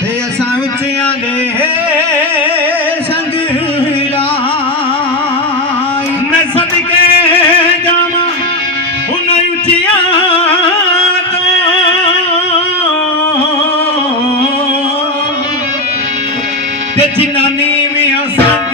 ਤੇ ਅਸਾਂ ਉੱਚਿਆਂ ਦੇ ਸੰਗ ਲਾਈ ਮੈਂ ਸਦਕੇ ਜਾਵਾਂ ਉਹਨਾਂ ਉੱਚਿਆਂ ਤੋਂ ਤੇ ਜਿਨ੍ਹਾਂ ਨੀਵਿਆਂ ਸੰਗ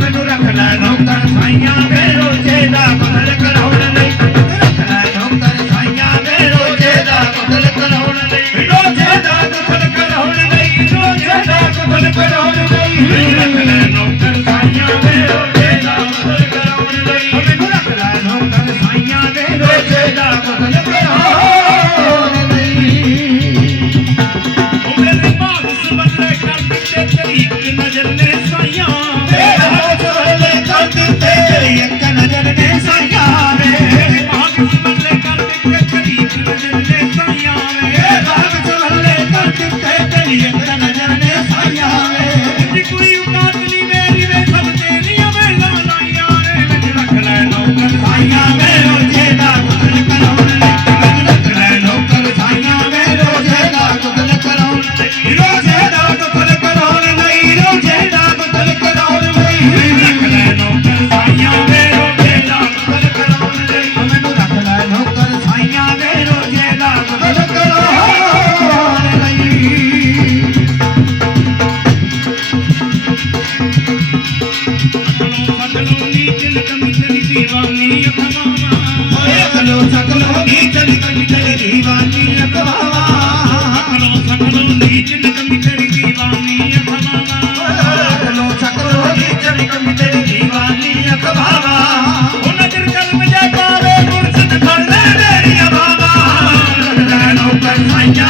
ਮੈਨੂੰ ਰੱਖ ਲੈਣਾ ਕਰ ਸਾਈਆਂ ਮੇਰੇ ਰੋਜੇ ਦਾ ਬਦਲ